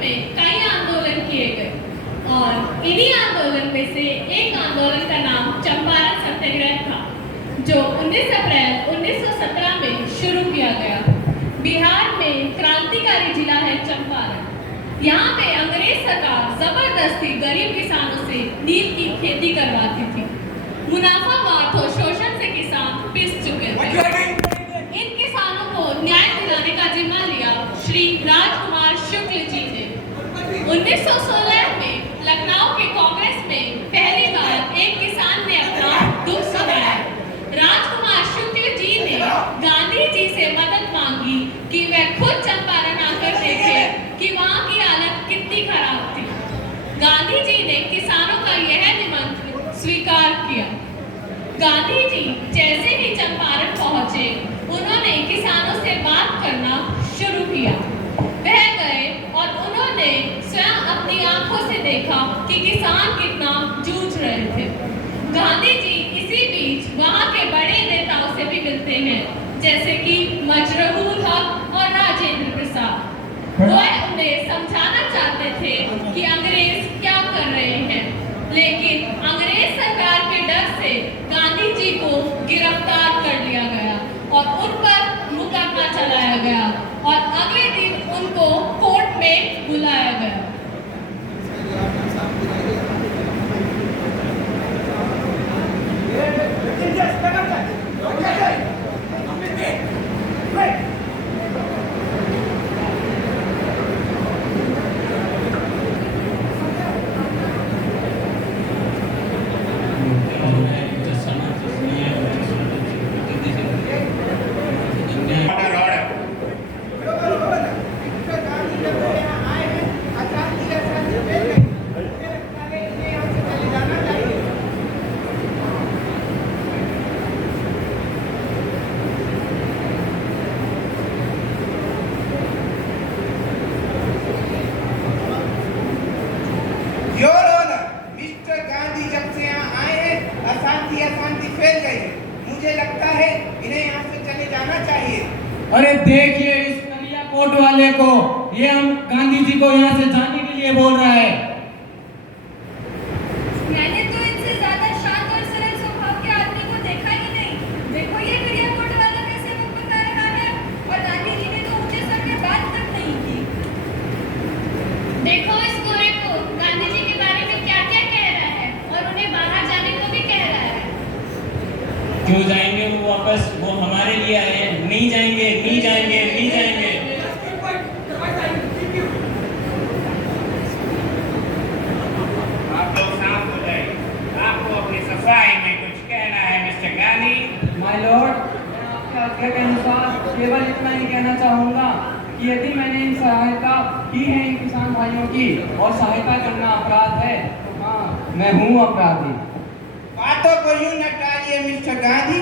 में कई आंदोलन किए गए और इन्हीं आंदोलन में से एक आंदोलन का नाम चंपारण सत्याग्रह था, जो 19 अप्रैल 1917 में शुरू किया गया। बिहार में क्रांतिकारी जिला है चंपारण। यहाँ पे अंग्रेज सरकार जबरदस्ती गरीब किसानों से नील की खेती करवाती थी। मुनाफा बात हो, शोषण से किसान पिस चुके थे। इन किसानों को न्याय दिलाने का जिम्मा लिया श्री राजकुमार शुक्ल जी ने। 1916 में लखनऊ के कांग्रेस में पहली बार एक किसान ने अपना दुख सुनाया। राजकुमार शुक्ल जी ने गांधी जी से मदद मांगी कि वह खुद चंपारण आकर देखे कि वहाँ की हालत कितनी खराब थी। गांधी जी ने किसानों का यह निमंत्रण स्वीकार किया। गांधी जी जैसे ही चंपारण पहुंचे, उन्होंने किसानों से बात करना शुरू किया। वह गए और उन्होंने स्वयं अपनी आंखों से देखा कि किसान कितना जूझ रहे थे। गांधी जी इसी बीच वहां के बड़े नेताओं से भी मिलते हैं, जैसे कि मजरूर हक और राजेंद्र प्रसाद। वो उन्हें समझाना चाहते थे कि अंग्रेज क्या कर रहे हैं, लेकिन अंग्रेज सरकार के डर से गांधी जी को गिरफ्तार कर लिया गया और उन पर मुकदमा चलाया गया और अगले दिन उनको कोर्ट में बुलाया गया। मुझे लगता है इन्हें यहाँ से चले जाना चाहिए। अरे देखिए इस करिया कोट वाले को, ये हम गांधी जी को यहाँ से जाने के लिए बोल रहा है। मैंने तो इनसे ज्यादा शांत और सरल स्वभाव के आदमी को देखा ही नहीं। देखो ये करिया कोट वाला कैसे मुंह बता रहा है, और गांधी जी ने तो ऊंचे स्वर में बात तक नहीं की। देखो इस गोरे को, गांधी जी के बारे में क्या क्या कह रहा है और उन्हें बाहर जाने को भी कह रहा है। क्यों जाएंगे वो वापस? वो हमारे लिए आए हैं। नहीं जाएंगे, नहीं जाएंगे, नहीं जाएंगे। आप लोग शांत हो जाइए। आपको अपनी सफाई में कुछ कहना है मिस्टर गांधी? माय लॉर्ड, मैं आपके आज्ञा के अनुसार केवल इतना ही कहना चाहूँगा कि यदि मैंने इन सहायता की है इन किसान भाइयों की और सहायता करना अपराध है, तो हाँ, मैं हूँ अपराधी। बातों को यूं न टालिए मिस्टर गांधी।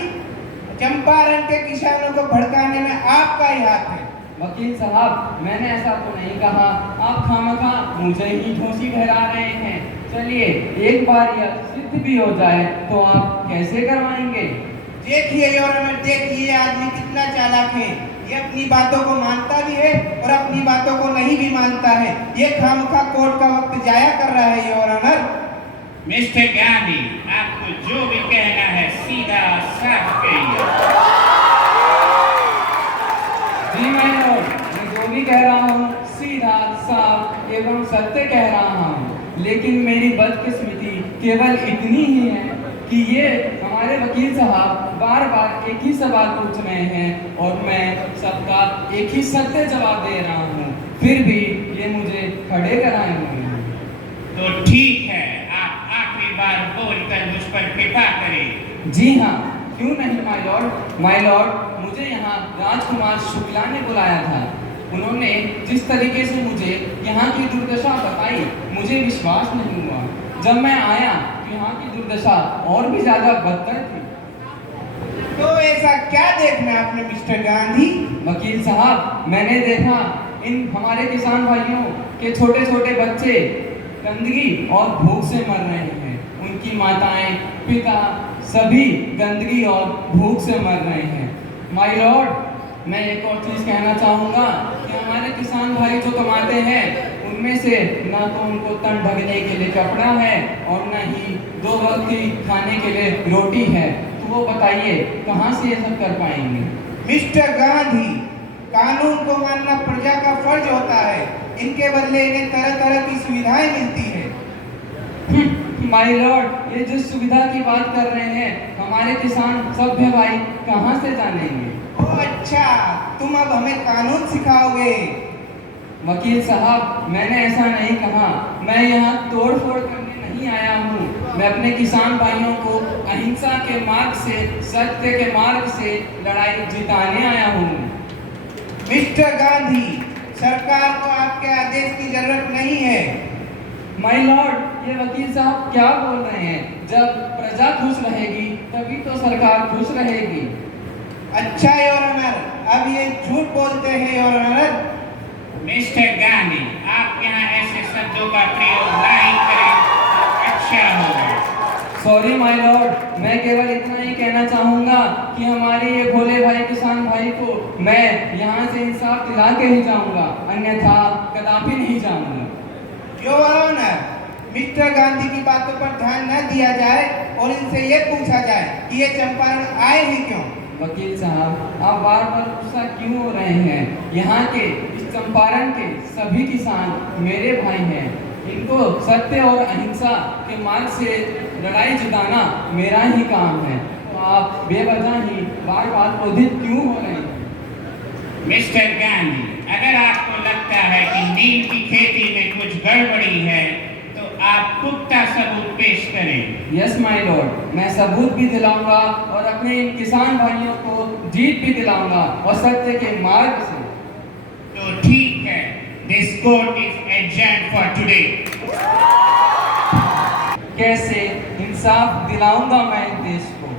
चंपारण के किसानों को भड़काने में आपका ही हाथ है। वकील साहब, मैंने ऐसा तो नहीं कहा। आप खामखा मुझे ही दोषी ठहरा रहे हैं। चलिए, एक बार यह सिद्ध भी हो जाए तो आप कैसे करवाएंगे? देखिए योर ऑनर, देखिए आदमी कितना चालाक है। ये अपनी बातों को मानता भी है और अपनी बातों को नहीं भी मानता है। ये खामखा कोर्ट का वक्त जाया कर रहा है योर ऑनर। मिस्टर गांधी, आपको जो भी कहना है सीधा साफ कहिए। जी मैं जो भी कह रहा हूँ सीधा साफ एवं सत्य कह रहा हूँ, लेकिन मेरी बदकिस्मती केवल इतनी ही है कि ये हमारे वकील साहब बार बार एक ही सवाल पूछ रहे हैं और मैं सबका एक ही सत्य जवाब दे रहा हूँ, फिर भी ये मुझे खड़े कराए हुए हैं। तो ठीक है, आप आखिरी बार बोलकर मुझ पर कृपा करें। जी हाँ, क्यों नहीं माय लॉर्ड। माय लॉर्ड, मुझे यहाँ राजकुमार शुक्ला ने बुलाया था। उन्होंने जिस तरीके से मुझे यहाँ की दुर्दशा बताई, मुझे विश्वास नहीं हुआ। जब मैं आया तो यहाँ की दुर्दशा और भी ज्यादा बदतर थी। तो ऐसा क्या देखना आपने मिस्टर गांधी? वकील साहब, मैंने देखा इन हमारे किसान भाइयों के छोटे छोटे बच्चे गंदगी और भूख से मर रहे हैं। उनकी माताएं, पिता सभी गंदगी और भूख से मर रहे हैं। माय लॉर्ड, मैं एक और चीज़ कहना चाहूँगा कि हमारे किसान भाई जो कमाते हैं, उनमें उनमें से ना तो उनको तन ढकने के लिए कपड़ा है और न ही 2 वक्त की खाने के लिए रोटी है। तो वो बताइए कहाँ से ये सब कर पाएंगे? मिस्टर गांधी, कानून को मानना प्रजा का फर्ज होता है। इनके बदले इन्हें तरह तरह की सुविधाएं मिलती है। माय लॉर्ड, ये जिस सुविधा की बात कर रहे हैं हमारे किसान सभ्य भाई कहाँ से जानेंगे? ओ अच्छा, तुम अब हमें कानून सिखाओगे? वकील साहब, मैंने ऐसा नहीं कहा। मैं यहाँ तोड़ फोड़ करने नहीं आया हूँ। मैं अपने किसान भाइयों को अहिंसा के मार्ग से, सत्य के मार्ग से लड़ाई जिताने आया हूँ। मिस्टर गांधी, सरकार को आपके आदेश की जरूरत नहीं है। माय लॉर्ड, ये वकील साहब क्या बोल रहे हैं? जब प्रजा खुश रहेगी तभी तो सरकार खुश रहेगी। अच्छा योर ऑनर, अब ये झूठ बोलते हैं योर ऑनर। मिस्टर गांधी, आप यहाँ ऐसे शब्दों का प्रयोग नहीं करें तो अच्छा होगा। सॉरी माय लॉर्ड, मैं केवल इतना ही कहना चाहूँगा कि हमारे ये भोले भाई किसान भाई को मैं यहाँ से इंसाफ दिला के ही जाऊँगा, अन्यथा कदापि नहीं जाऊँगा। योर ऑनर, मिस्टर गांधी की बातों पर ध्यान न दिया जाए और इनसे ये पूछा जाए कि ये चंपारण आए ही क्यों? वकील साहब, आप बार बार गुस्सा क्यों हो रहे हैं? यहाँ के इस चंपारण के सभी किसान मेरे भाई हैं। इनको सत्य और अहिंसा के मार्ग से लड़ाई जिताना मेरा ही काम है। तो आप बेवजह ही बार बार क्रोधित क्यों हो रहे हैं? मिस्टर गांधी, अगर आपको लगता है कि नील की खेती में कुछ गड़बड़ी है तो आप पुख्ता सबूत पेश करें। यस माय लॉर्ड, मैं सबूत भी दिलाऊंगा और अपने इन किसान भाइयों को जीत भी दिलाऊंगा और सत्य के मार्ग से। तो ठीक है, this court is adjourned for today. कैसे इंसाफ दिलाऊंगा मैं इस देश को?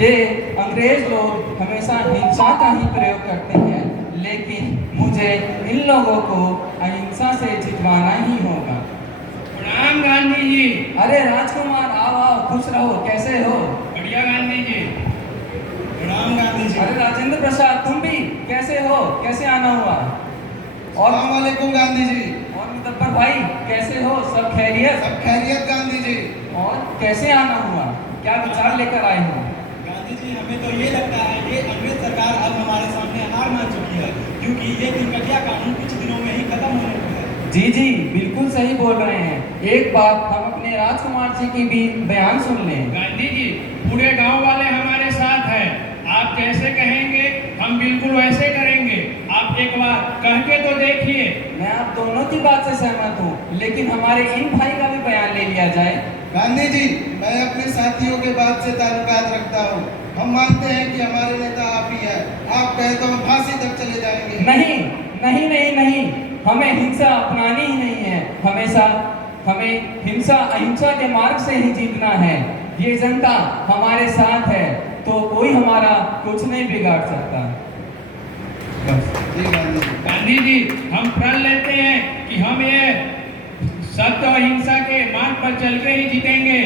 ये अंग्रेज लोग हमेशा हिंसा का ही प्रयोग करते हैं, लेकिन मुझे इन लोगों को अहिंसा से जितवाना ही होगा। प्रणाम गांधी जी। अरे राजकुमार, आओ आओ, खुश रहो, कैसे हो? बढ़िया गांधी जी। प्रणाम गांधी जी। अरे राजेंद्र प्रसाद, तुम भी कैसे हो? कैसे आना हुआ? और अस्सलामुअलैकुम गांधी जी। और मुदब्बर भाई कैसे हो? सब खैरियत? सब खैरियत गांधी जी। और कैसे आना हुआ? क्या विचार लेकर आए हो? गांधी जी, हमें तो ये लगता है कि अंग्रेज सरकार अब हमारे सामने हार मान चुकी है, क्योंकि ये तिनकटिया कानून कुछ दिनों में ही खत्म होने वाला है। जी जी, बिल्कुल सही बोल रहे हैं। एक बात हम अपने राजकुमार जी की भी बयान सुन लें। गांधी जी, पूरे गांव वाले हमारे साथ हैं। आप जैसे कहेंगे हम बिल्कुल वैसे करेंगे। आप एक बार कह के तो देखिए। मैं आप दोनों की बात से सहमत हूँ, लेकिन हमारे इन भाई का भी बयान ले लिया जाए। गांधी जी, मैं अपने साथियों के बात से ताल्लुकात रखता हूँ। हम मानते हैं कि हमारे नेता आप ही है। आप कहे तो हम फांसी तक चले जाएंगे। नहीं नहीं नहीं नहीं, हमें हिंसा अपनानी ही नहीं है। हमेशा हमें हिंसा अहिंसा के मार्ग से ही जीतना है। ये जनता हमारे साथ है तो कोई हमारा कुछ नहीं बिगाड़ सकता। जी गांधी जी। गांधी जी, हम प्रण लेते हैं कि हम ये सत्य और अहिंसा के मार्ग पर चल के ही जीतेंगे।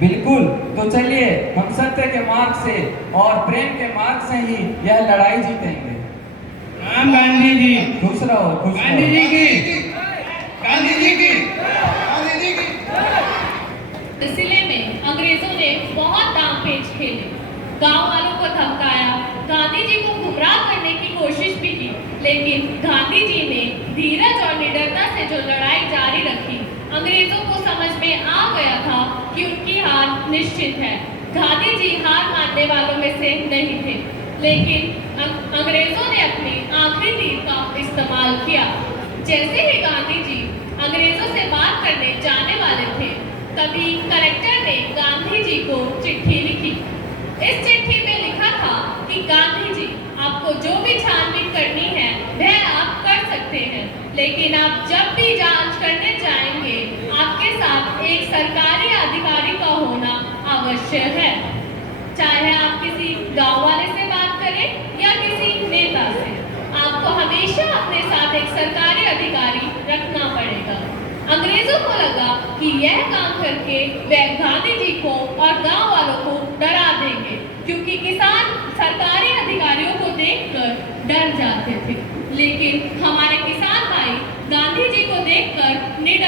बिल्कुल, तो चलिए हम सत्य के मार्ग से और प्रेम के मार्ग से ही यह लड़ाई जीतेंगे। राम गांधी जी। खुश रहो, खुश गांधी रहो। जी की। गांधी जी की। गांधी जी की। सिलसिले में अंग्रेजों ने बहुत दांव पेच खेले, गांव वालों को धमकाया, गांधी जी को गुमराह करने की कोशिश भी की, लेकिन गांधी जी ने धीरज और निडरता से जो लड़ाई जारी रखी, अंग्रेजों को समझ में आ गया था कि उनकी हार निश्चित है। गांधी जी हार मानने वालों में से नहीं थे, लेकिन अंग्रेजों ने अपनी आखिरी तीर का इस्तेमाल किया। जैसे ही गांधी जी अंग्रेजों से बात करने जाने वाले थे, तभी कलेक्टर ने गांधी जी को चिट्ठी लिखी। इस चिट्ठी में लिखा था कि गांधी जी, आपको जो भी छानबीन करनी है वह आप कर सकते हैं, लेकिन आप जब भी जांच करने जाएंगे आपके साथ एक सरकारी अधिकारी का होना अवश्य है। चाहे आप किसी गांव वाले से बात करें या किसी नेता से, आपको हमेशा अपने साथ एक सरकारी अधिकारी रखना पड़ेगा। अंग्रेजों को लगा कि यह काम करके वे गांधी जी को और गांव वालों को डरा देंगे, क्योंकि किसान सरकारी अधिकारियों को देखकर डर जाते थे। लेकिन हमारे किसान भाई गांधी जी को देखकर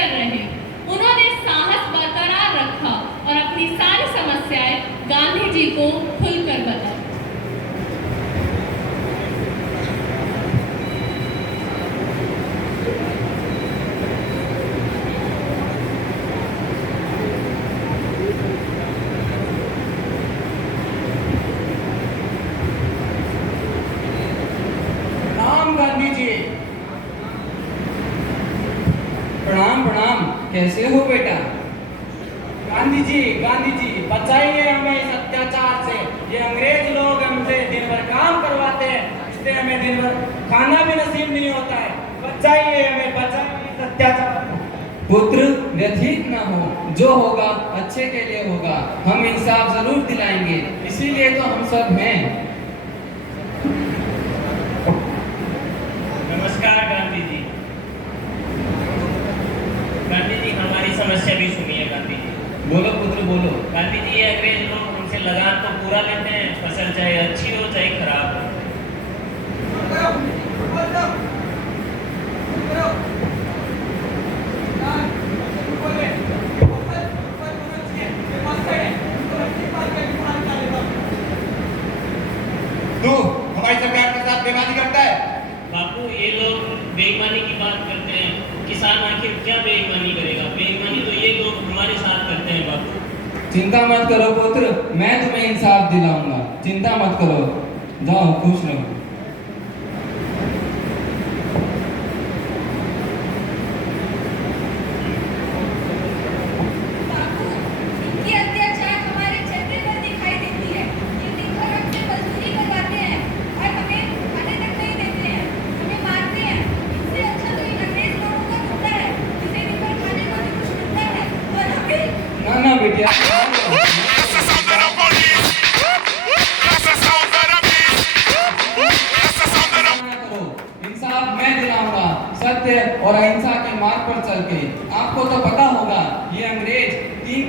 निडर रहे। उन्होंने साहस बरकरार रखा और अपनी सारी समस्याएं गांधी जी को खुलकर बताई। प्रणाम गांधी जी। प्रणाम प्रणाम, कैसे हो बेटा? गांधी जी बचाइए हमें इस अत्याचार से। ये अंग्रेज लोग हमसे दिन भर काम करवाते हैं, इसलिए हमें दिन भर खाना भी नसीब नहीं होता है। बचाइए हमें, बचाइए इस अत्याचार से। पुत्र व्यथित न हो, जो होगा अच्छे के लिए होगा। हम इंसाफ जरूर दिलाएंगे, इसीलिए तो हम सब हैं। नमस्कार गांधी जी। गांधी जी, हमारी समस्या भी सुनिए गांधी जी। बोलो पुत्र बोलो। गांधी जी, ये अंग्रेज लोग हमसे लगान तो पूरा लेते हैं, फसल चाहे अच्छी हो चाहे खराब हो। तू हमारी सरकार के साथ बेईमानी करता है। बापू, ये लोग बेईमानी की बात करते हैं, किसान आखिर क्या बेईमानी करेगा? बेईमानी तो ये लोग हमारे साथ करते हैं बापू। चिंता मत करो पुत्र, मैं तुम्हें इंसाफ दिलाऊंगा। चिंता मत करो, जाओ खुश रहो। बापू, इनकी अत्याचार हमारे चेहरे पर दिखाई देती है। ये दिन भर हमसे मजदूरी करवाते हैं और हमें खाने तक नहीं देते हैं, हमें मारते हैं। इससे अच्छा तो इन अंग्रेज लोगों का होता है, जिसे दिन भर खाने को भी कुछ मिलता है और हमें। ना बेटिया, इंसाफ मैं दिलाऊंगा, सत्य और अहिंसा के मार्ग पर चल के। आपको तो पता होगा ये अंग्रेज तीन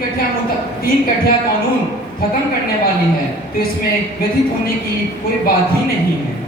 कठिया कानून खत्म करने वाली है, तो इसमें व्यथित होने की कोई बात ही नहीं है।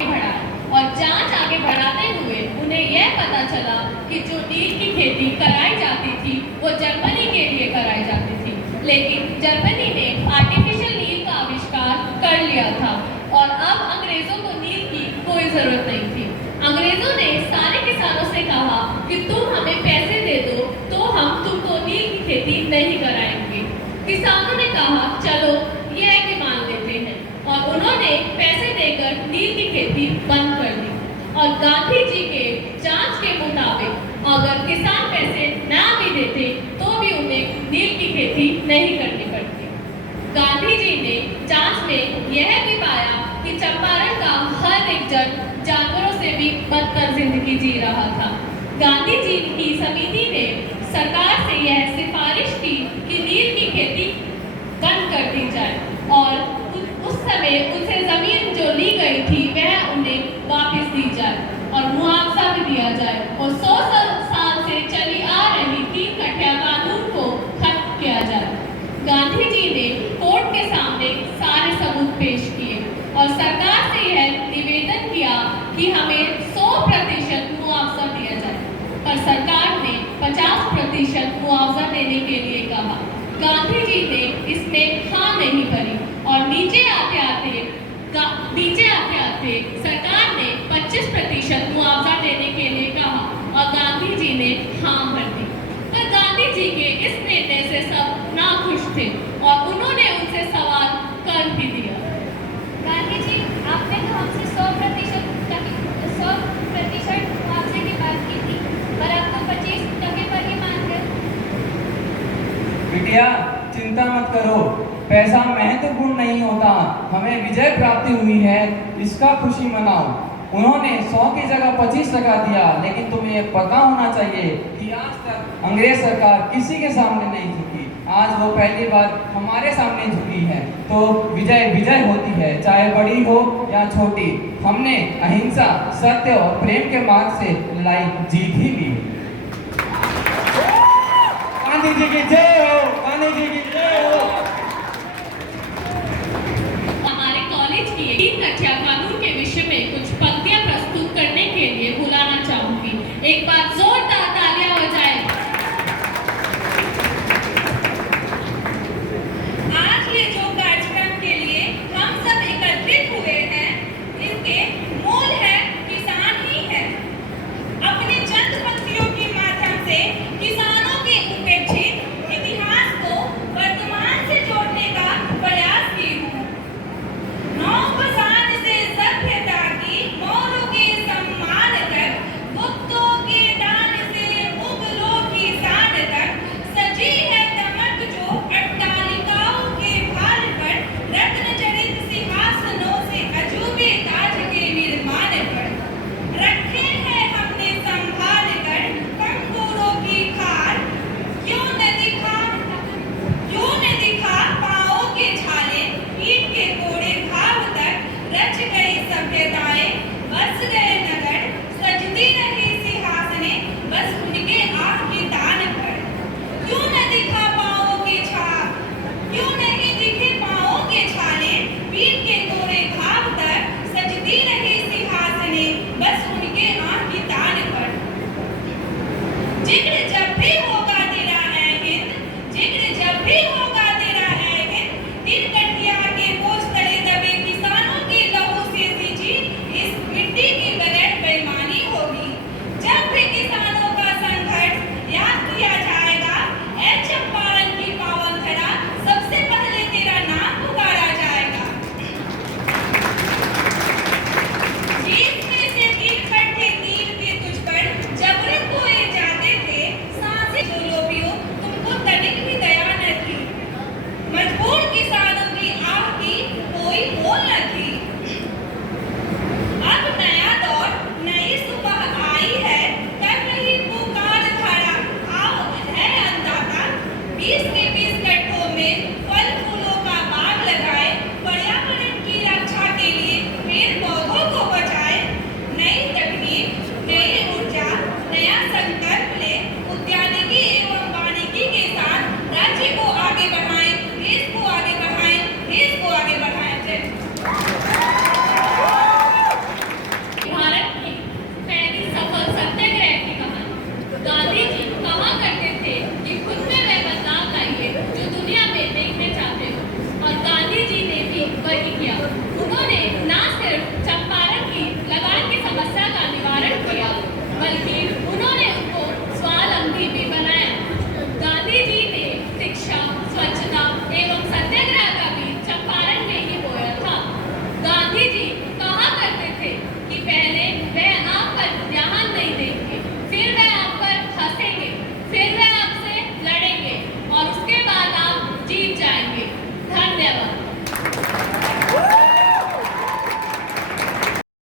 बढ़ा और जांच आगे बढ़ाते हुए उन्हें यह पता चला कि जो नील की खेती कराई जाती थी वो जर्मनी के लिए कराई जाती थी, लेकिन जर्मनी ने आर्टिफिशियल नील का आविष्कार कर लिया था और अब अंग्रेजों को नील की कोई जरूरत नहीं थी। अंग्रेजों ने सारे किसानों से कहा कि तुम हमें पैसे दे दो तो हम तुमको नील की खेती नहीं कराएंगे। किसानों ने कहा चलो ये कि मान लेते हैं और उन्होंने पैसे देकर नील की खेती बंद कर दी। और गांधी जी के जांच के मुताबिक अगर किसान पैसे ना भी देते तो भी उन्हें नील की खेती नहीं करनी पड़ती। गांधी जी ने जांच में यह भी पाया कि चंपारण का हर एक जन जानवरों से भी बदतर जिंदगी जी रहा था। गांधी जी की समिति ने सरकार से यह सिफारिश की कि नील की खेती बंद कर दी जाए और उस समय उनसे जमीन जो ली गई थी वह उन्हें वापस दी जाए और मुआवजा भी दिया जाए और 100 साल से चली आ रही 3 कठिया कानून को खत्म किया जाए। गांधी जी ने कोर्ट के सामने सारे सबूत पेश किए और सरकार से यह निवेदन किया कि हमें 100% मुआवजा दिया जाए, पर सरकार ने 50% मुआवजा देने के लिए कहा। गांधी जी ने इसमें हाँ नहीं भरी और नीचे आते आते सरकार ने 25% मुआवजा देने के लिए कहा और गांधी जी ने हाँ भर दी। पर गांधी जी के इस निर्णय से सब नाखुश थे और उन्होंने उनसे सवाल कर भी दिया। गांधी जी, आपने तो हमसे 100% मुआवजे की बात की थी, पर आप तो 25% पर ही मान गए। बिटिया चिंता मत करो, पैसा महत्वपूर्ण नहीं होता, हमें विजय प्राप्ति हुई है, इसका खुशी मनाओ। उन्होंने 100 की जगह 25% दिया, लेकिन तुम्हें ये पता होना चाहिए कि आज तक अंग्रेज सरकार किसी के सामने नहीं झुकी। आज वो पहली बार हमारे सामने झुकी है, तो विजय विजय होती है, चाहे बड़ी हो या छोटी। हमने अहिंसा, सत्य और प्रेम के मार्ग से लड़ाई जीत ही ली। गांधी जी की जय हो, गांधी जी की जय हो। हमारे कॉलेज की 3 हत्या कानून के विषय में कुछ पंक्तियां प्रस्तुत करने के लिए बुलाना चाहूंगी। एक बार जोरदार तालियां हो जाए। आज ये जो कार्यक्रम के लिए हम सब एकत्रित हुए हैं, इसके मूल है किसान ही है। अपने चंद पंक्तियों के माध्यम से किसानों के उपेक्षित इतिहास को वर्तमान से जोड़ने का प्रयास की हूँ। नौबसात से सभ्यता की मौर्यों के सम्मान तक, गुप्तों के दान से मुगलों की शान तक सजी है दमक जो अट्टालिकाओं के भाल पर, रत्न जड़ित सिंहासनों से अजूबे ताज के निर्माण पर। रखे हैं हमने संभाल कर कंगूरों की खाल, क्यों न दिखा पाँवों के छाले, पीठ के कोड़े घाव तक रच गई सभ्यताएं, बस गए